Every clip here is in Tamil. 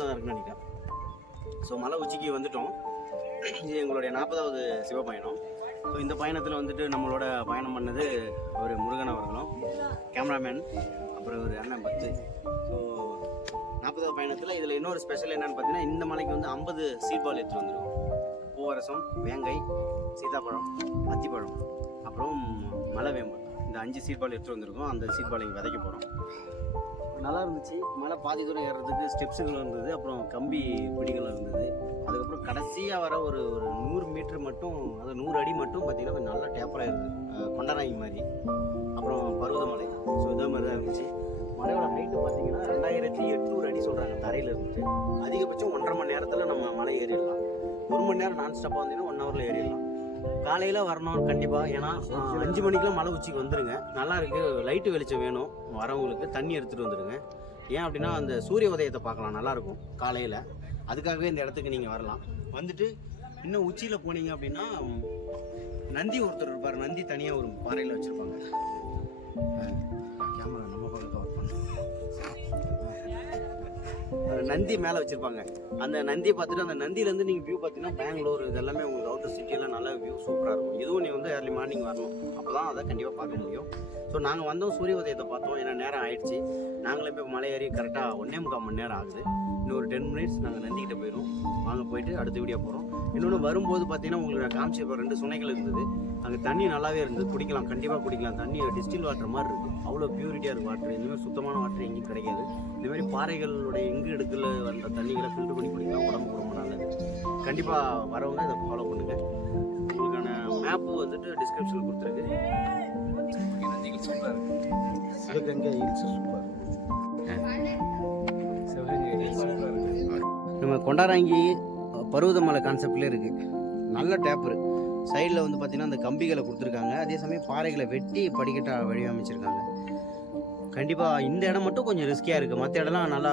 தான் இருக்குன்னு நினைக்கிறேன். ஸோ மலை உச்சிக்கு வந்துட்டோம். இது எங்களுடைய நாற்பதாவது சிவபயணம் ஸோ இந்த பயணத்தில் வந்துட்டு நம்மளோட பயணம் பண்ணது ஒரு முருகன் அவர்களும் கேமராமேன் அப்புறம் ஒரு அண்ணன் பத்து. ஸோ நாற்பதாவது பயணத்தில் இதில் இன்னொரு ஸ்பெஷல் என்னென்னு பார்த்தீங்கன்னா இந்த மலைக்கு வந்து ஐம்பது சீட்பால் எடுத்துகிட்டு வந்துருக்கோம் பூவரசம் வேங்கை சீதாப்பழம் அத்திப்பழம் அப்புறம் மலை வேம்பு இந்த அஞ்சு சீட்பால் எடுத்துகிட்டு வந்திருக்கோம். அந்த சீட்பால் இங்கே விதைக்க போகிறோம் நல்லா இருந்துச்சு. மலை பாதி தூரம் ஏறுறதுக்கு ஸ்டெப்ஸுகள் இருந்தது. அப்புறம் கம்பி பிடிகள் இருந்தது. அதுக்கப்புறம் கடைசியாக வர ஒரு ஒரு நூறு மீட்ரு மட்டும் அது நூறு அடி மட்டும் பார்த்திங்கன்னா கொஞ்சம் நல்லா டேப்பராக இருக்குது கொண்டராங்கி மாதிரி. அப்புறம் பருவதமலை. ஸோ இதே மாதிரி தான் இருந்துச்சு. மலையோட ஹைட்டு பார்த்தீங்கன்னா ரெண்டாயிரத்தி எட்நூறு அடி சொல்கிறாங்க தரையில் இருந்துட்டு அதிகபட்சம் ஒன்றரை மணி நேரத்தில் நம்ம மலை ஏறிடலாம். ஒரு மணி நேரம் நான் ஸ்டாப்பாக வந்தீங்கன்னா ஒன் ஹவரில் ஏறிடலாம். காலையில் வரணும் கண்டிப்பாக ஏன்னா அஞ்சு மணிக்கெலாம் மலை உச்சிக்கு வந்துடுங்க நல்லா இருக்கு. லைட்டு வெளிச்சம் வேணும். வரவங்களுக்கு தண்ணி எடுத்துகிட்டு வந்துடுங்க ஏன் அப்படின்னா அந்த சூரிய உதயத்தை பார்க்கலாம். நல்லாயிருக்கும் காலையில். அதுக்காகவே இந்த இடத்துக்கு நீங்கள் வரலாம். வந்துட்டு இன்னும் உச்சியில் போனீங்க அப்படின்னா நந்தி ஒருத்தர் இருப்பார். நந்தி தனியாக ஒரு பாறையில் வச்சுருப்பாங்க. நந்தி மேலே வச்சுருப்பாங்க. அந்த நந்தியை பார்த்துட்டு அந்த நந்தியிலேருந்து நீங்கள் வியூ பார்த்தீங்கன்னா பெங்களூர் இதெல்லாமே உங்களுக்கு அவுட்டர் சிட்டியெல்லாம் நல்ல வியூ சூப்பராக இருக்கும். இதுவும் நீ வந்து ஏர்லி மார்னிங் வரணும். அப்போ தான் அதை கண்டிப்பாக பார்க்க முடியும். ஸோ நாங்கள் வந்தோம் சூரிய உதயத்தை பார்த்தோம். ஏன்னா நேரம் ஆயிடுச்சு. நாங்களே போய் மலை ஏறி கரெக்டாக ஒன்றே முக்கால் மணி நேரம் ஆகுது இன்னும் ஒரு டென் மினிட்ஸ் நாங்கள் நந்திக்கிட்ட போயிடும் வாங்க போயிட்டு அடுத்த வீடியோ போகிறோம் இன்னொன்று வரும்போது பார்த்தீங்கன்னா உங்களுக்கு நான் காமிச்ச இப்போ ரெண்டு சுனைகள் இருந்தது. அங்கே தண்ணி நல்லாவே இருந்தது. குடிக்கலாம் கண்டிப்பாக குடிக்கலாம். தண்ணி டிஸ்டில் வாட்டர் மாதிரி இருக்குது அவ்வளோ பியூரிட்டியாக இருக்கும் வாட்டர் இந்த மாதிரி சுத்தமான வாட்டர் எங்கேயும் கிடைக்காது. இந்த மாதிரி பாறைகளுடைய எங்கு இடத்துல வந்த தண்ணிகளை ஃபில்டர் பண்ணி குடிக்கலாம் உடம்புக்கு ரொம்ப நல்லது. கண்டிப்பாக வரவங்க இதை ஃபாலோ பண்ணுங்கள் உங்களுக்கான மேப்பு வந்துட்டு டிஸ்கிரிப்ஷனில் கொடுத்துருக்கு. சிவகங்கை ஹில்ஸ் சூப்பர் சிவகங்கை சூப்பராக இருக்கு. நம்ம கொண்டாராங்கி பருவதமலை கான்செப்ட்லேயே இருக்குது நல்ல டேப்பரு சைடில் வந்து பார்த்திங்கன்னா அந்த கம்பிகளை கொடுத்துருக்காங்க. அதே சமயம் பாறைகளை வெட்டி படிக்கட்டாக வடிவமைச்சிருக்காங்க. கண்டிப்பாக இந்த இடம் மட்டும் கொஞ்சம் ரிஸ்கியாக இருக்குது மற்ற இடம்லாம் நல்லா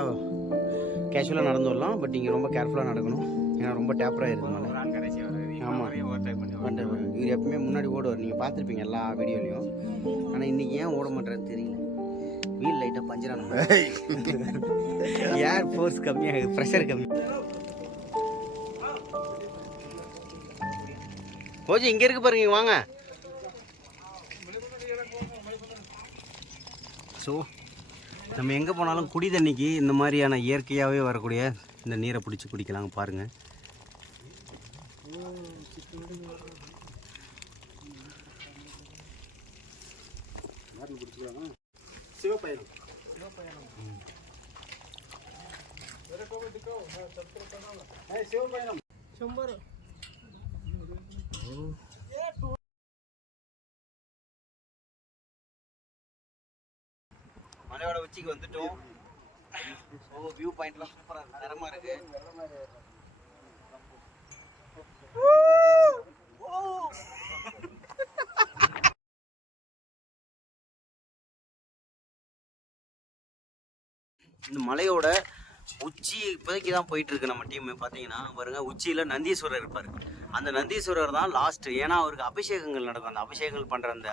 கேஷுவலாக நடந்து வரலாம். பட் இங்கே ரொம்ப கேர்ஃபுல்லாக நடக்கணும். ஏன்னா ரொம்ப டேப்பராக இருக்குது மலை. ஒரு ஆள் கடைசி வராது ஆமா. ஓவர்டேக் பண்ணி பட் இவர் எப்பவுமே முன்னாடி ஓடுவார். நீங்கள் பார்த்துருப்பீங்க எல்லா வீடியோலையும். ஆனால் இன்றைக்கி ஏன் ஓட மாட்டேறது தெரியல. வீல் லைட்டாக பஞ்சரான ஏர் ஃபோர்ஸ் கம்மியாகுது ப்ரெஷர் கம்மி. ஓஜி இங்கே இருக்கு பாருங்க வாங்க. ஸோ நம்ம எங்கே போனாலும் குடி தண்ணிக்கு இந்த மாதிரியான இயற்கையாகவே வரக்கூடிய இந்த நீரை பிடிச்சி குடிக்கலாங்க பாருங்கள் சிவபயணம் சிவபயணம் சிவபயணம் மலையோட உச்சிக்கு வந்துட்டோம். ஓ வியூ பாயிண்ட்லாம் சூப்பராக இருக்கு. தரமாக இருக்கு. இந்த மலையோட உச்சி இப்போதைக்கு தான் போயிட்டு இருக்கு நம்ம டீம் பார்த்தீங்கன்னா பாருங்க உச்சியில் நந்தீஸ்வரர் இருப்பார். அந்த நந்தீஸ்வரர் தான் லாஸ்ட் ஏன்னா அவருக்கு அபிஷேகங்கள் நடக்கும். அந்த அபிஷேகங்கள் பண்ணுற அந்த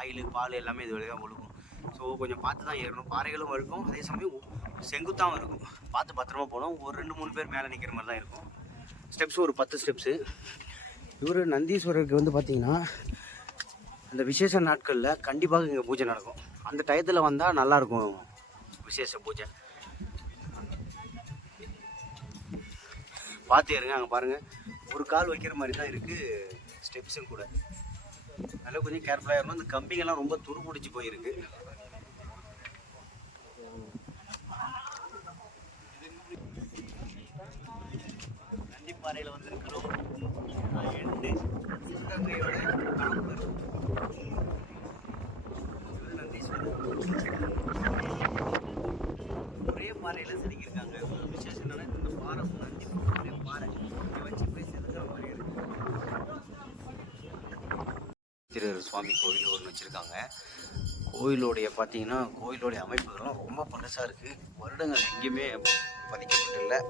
ஆயில் பால் எல்லாமே இது வழியாக ஒழுகும். ஸோ கொஞ்சம் பார்த்து தான் ஏறணும். பாறைகளும் இருக்கும் அதே சமயம் செங்குத்தாகவும் இருக்கும். பார்த்து பத்திரமா போகணும். ஒரு ரெண்டு மூணு பேர் மேலே நிற்கிற மாதிரி தான் இருக்கும். ஸ்டெப்ஸ் ஒரு பத்து ஸ்டெப்ஸு இவர் நந்தீஸ்வரருக்கு வந்து பார்த்தீங்கன்னா அந்த விசேஷ நாட்களில் கண்டிப்பாக இங்கே பூஜை நடக்கும். அந்த டயத்தில் வந்தால் நல்லாயிருக்கும் விசேஷ பூஜை. பார்த்து இருங்க அங்கே பாருங்கள் ஒரு கால் வைக்கிற மாதிரி தான் இருக்குது ஸ்டெப்ஸும் கூட. அதெல்லாம் கொஞ்சம் கேர்ஃபுல்லாக இருக்கணும் இந்த கம்பிங்கெல்லாம் ரொம்ப துரு பிடிச்சி போயிருக்கு. நந்திப்பாறையில் வந்து இருக்கிறோம் எண்டு சிவகங்கையோட காப்பர் சிவநந்தீஸ்வரர் ஒரே பாறையில் செதுக்கியிருக்காங்க ஒரு விசேஷம் என்னன்னா இந்த பாறை நந்தி ஒரே பாறை இங்கே வச்சு போய் செதுக்கிற மாதிரி இருக்கு திரு சுவாமி கோவில் ஒன்று வச்சுருக்காங்க. கோயிலுடைய பார்த்தீங்கன்னா கோயிலோடைய அமைப்புகள்லாம் ரொம்ப பழசாக இருக்குது வருடங்கள் எங்கேயுமே பதிக்கப்பட்டில்லை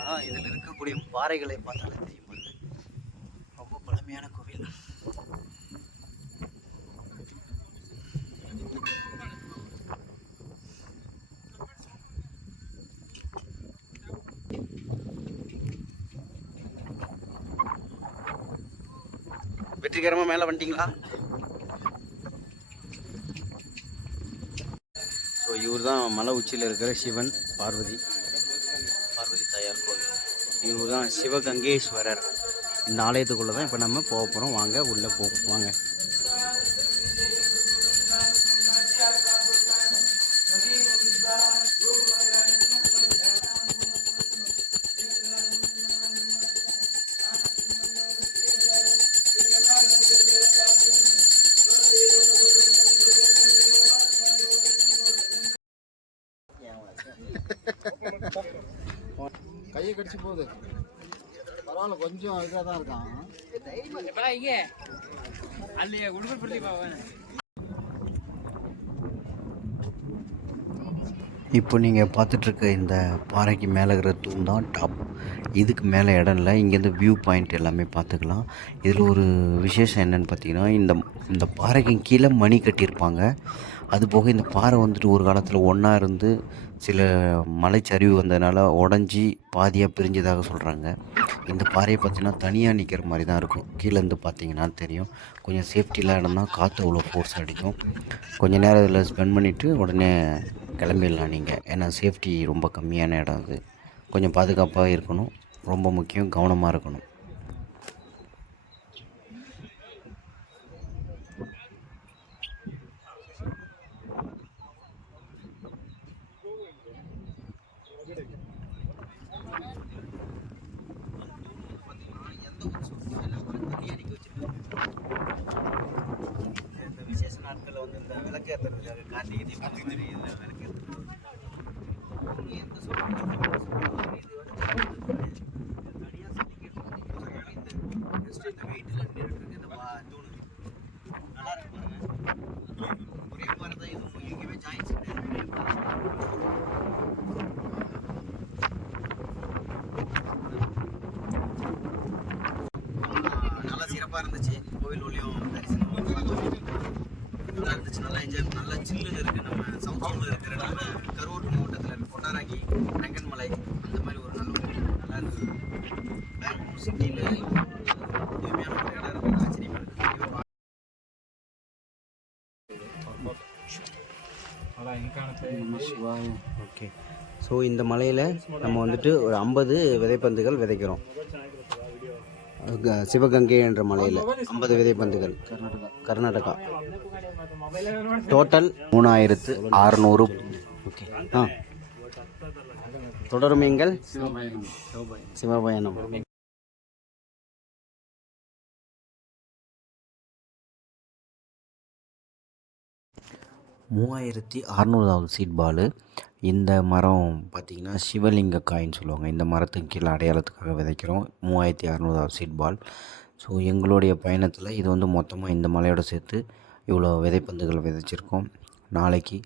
ஆனால் இதில் இருக்கக்கூடிய பாறைகளை பார்த்தாலே தெரியும் பாருங்க. ரொம்ப பழமையான கோவில் வெற்றிகரமாக மேலே வந்துட்டிங்களா? ஸோ இவர் தான் மலை உச்சியில் இருக்கிற சிவன் பார்வதி. பார்வதி தாயார் கோவில். இவர் தான் சிவகங்கேஸ்வரர். இந்த ஆலயத்துக்குள்ளே தான் இப்போ நம்ம போக போகிறோம் வாங்க உள்ளே போவோம் வாங்க. கையை கடிச்சு போகுது. பரவாயில்ல கொஞ்சம் இதாக தான் இருக்கான். இப்போ நீங்கள் பார்த்துட்ருக்க இந்த பாறைக்கு மேலே இருக்கிற தூண் தான் டாப் இதுக்கு மேலே இடம் இல்லை. இங்கேருந்து வியூ பாயிண்ட் எல்லாமே பார்த்துக்கலாம். இதில் ஒரு விசேஷம் என்னென்னு பார்த்தீங்கன்னா இந்த இந்த பாறைக்கு கீழே மணி கட்டியிருப்பாங்க. அது போக இந்த பாறை வந்துட்டு ஒரு காலத்தில் ஒன்றா இருந்து சில மலைச்சரிவு வந்ததுனால உடஞ்சி பாதியாக பிரிஞ்சதாக சொல்கிறாங்க இந்த பாறையை பார்த்தீங்கன்னா தனியாக நிற்கிற மாதிரி தான் இருக்கும். கீழே இருந்து பார்த்தீங்கன்னா தெரியும். கொஞ்சம் சேஃப்டிலாம் இடம்னா காற்று அவ்வளோ ஃபோர்ஸ் அடிக்கும். கொஞ்சம் நேரம் இதில் ஸ்பெண்ட் பண்ணிவிட்டு உடனே கிளம்பிடலாம் நீங்கள் ஏன்னா சேஃப்டி ரொம்ப கம்மியான இடம் அது. கொஞ்சம் பாதுகாப்பாக இருக்கணும். ரொம்ப முக்கியம் கவனமாக இருக்கணும். விளக்கேற்றுறதுக்காக கார்த்திகை தீபம் இதில் எந்த சொல்லுங்க மாதிரி தான் இதுவும் எங்கேயுமே ஜாயின்ஸ் நல்லா சிறப்பாக இருந்துச்சு கோவில் ஒளியும் தரிசனம் நல்லா இருந்துச்சு நல்லா என்ஜாய் நல்லா சில்லுன்னு இருக்குது நம்ம சவுத் சவுண்டில் இருக்கிற நம்ம கரூர் மாவட்டத்தில் இருக்க கொட்டாராக்கி ரங்கன்மலை அந்த மாதிரி ஒரு நல்ல ஒரு இடம். நல்லா இருந்துச்சு பெங்களூர் சிட்டியில் ஓகே ஸோ இந்த மலையில் நம்ம வந்துட்டு ஒரு ஐம்பது விதைப்பந்துகள் விதைக்கிறோம். க- சிவகங்கை என்ற மலையில் ஐம்பது விதைப்பந்துகள். கர்நாடகா. டோட்டல் மூணாயிரத்து அறநூறு. ஓகே ஆ. தொடரும் எங்கள் சிவபயணம். மூவாயிரத்தி அறநூறாவது சீட் பால் இந்த மரம் பார்த்திங்கன்னா சிவலிங்க காயின்னு சொல்லுவாங்க. இந்த மரத்துக்கு கீழே அடையாளத்துக்காக விதைக்கிறோம். மூவாயிரத்தி அறநூறாவது சீட் பால் ஸோ எங்களுடைய பயணத்தில் இது வந்து மொத்தமாக இந்த மலையோட சேர்த்து இவ்வளோ விதைப்பந்துகள் விதைச்சிருக்கோம். நாளைக்கு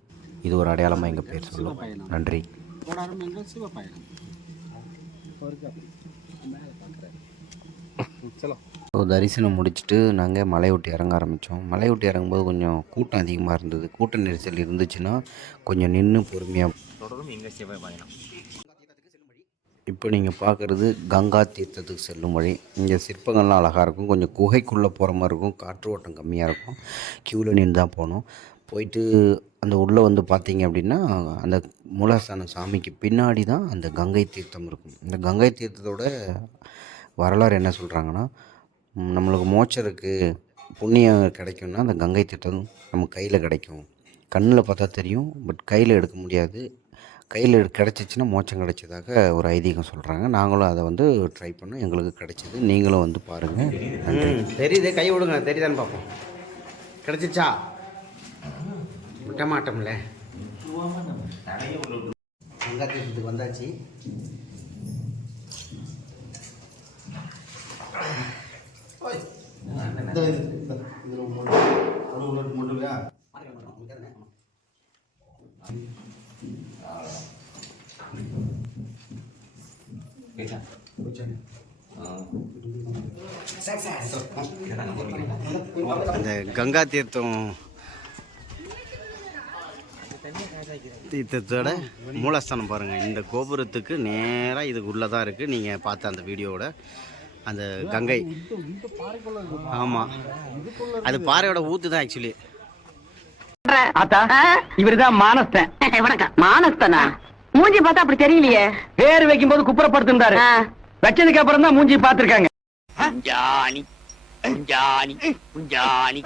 இது ஒரு அடையாளமாக எங்கள் பேர் சொல்லும். நன்றி. போடாரம் எங்கள் ஸோ தரிசனம் முடிச்சுட்டு நாங்கள் மலை விட்டு இறங்க ஆரம்பித்தோம் மலை விட்டு இறங்கும்போது கொஞ்சம் கூட்டம் அதிகமாக இருந்தது. கூட்ட நெரிசல் இருந்துச்சுன்னா கொஞ்சம் நின்று பொறுமையாக தொடரும் எங்கள் சிவ பயணம். இப்போ நீங்கள் பார்க்குறது கங்கா தீர்த்தத்துக்கு செல்லும் வழி. இங்கே சிற்பங்கள்லாம் அழகாக இருக்கும். கொஞ்சம் குகைக்குள்ளே போகிற மாதிரி இருக்கும். காற்று ஓட்டம் கம்மியாக இருக்கும். க்யூவில் நின்று தான் போகணும் போயிட்டு அந்த உள்ளே வந்து பார்த்தீங்க அப்படின்னா அந்த மூலஸ்தான சாமிக்கு பின்னாடி தான் அந்த கங்கை தீர்த்தம் இருக்கும். இந்த கங்கை தீர்த்தத்தோட வரலாறு என்ன சொல்கிறாங்கன்னா நம்மளுக்கு மோச்சதுக்கு இருக்குது புண்ணியம் கிடைக்கும்னா அந்த கங்கை திட்டம் நம்ம கையில் கிடைக்கும். கண்ணில் பார்த்தா தெரியும் பட் கையில் எடுக்க முடியாது. கையில் கிடச்சிச்சின்னா மோச்சம் கிடைச்சதாக ஒரு ஐதீகம் சொல்கிறாங்க நாங்களும் அதை வந்து ட்ரை பண்ணோம். எங்களுக்கு கிடைச்சிது. நீங்களும் வந்து பாருங்கள் தெரியுது. கை விடுங்க. தெரியுதான்னு பார்ப்போம். கிடச்சிச்சா? விட்ட மாட்டோம்ல சங்காத்தீர்த்தத்துக்கு வந்தாச்சு இந்த இது இதில் ஒன்று அது ஒன்று மட்டும் இல்லையா அந்த கங்கா தீர்த்தம் தீர்த்தத்தோட மூலஸ்தானம் பாருங்கள் இந்த கோபுரத்துக்கு நேராக இதுக்கு உள்ளே தான் இருக்குது நீங்கள் பார்த்த அந்த வீடியோவோட அந்த கங்கை. ஆமாம் அது பாறையோட ஊத்து தான் ஆக்சுவலி ஆத்தா இவருதான் மானஸ்தன். வணக்கம். மானஸ்தனா? மூஞ்சி பார்த்தா அப்படி தெரியலையே. பேர் வைக்கும் போது குப்புறப்படுத்திருந்தாரு வச்சதுக்கு அப்புறம் தான் மூஞ்சி குஞ்சாணி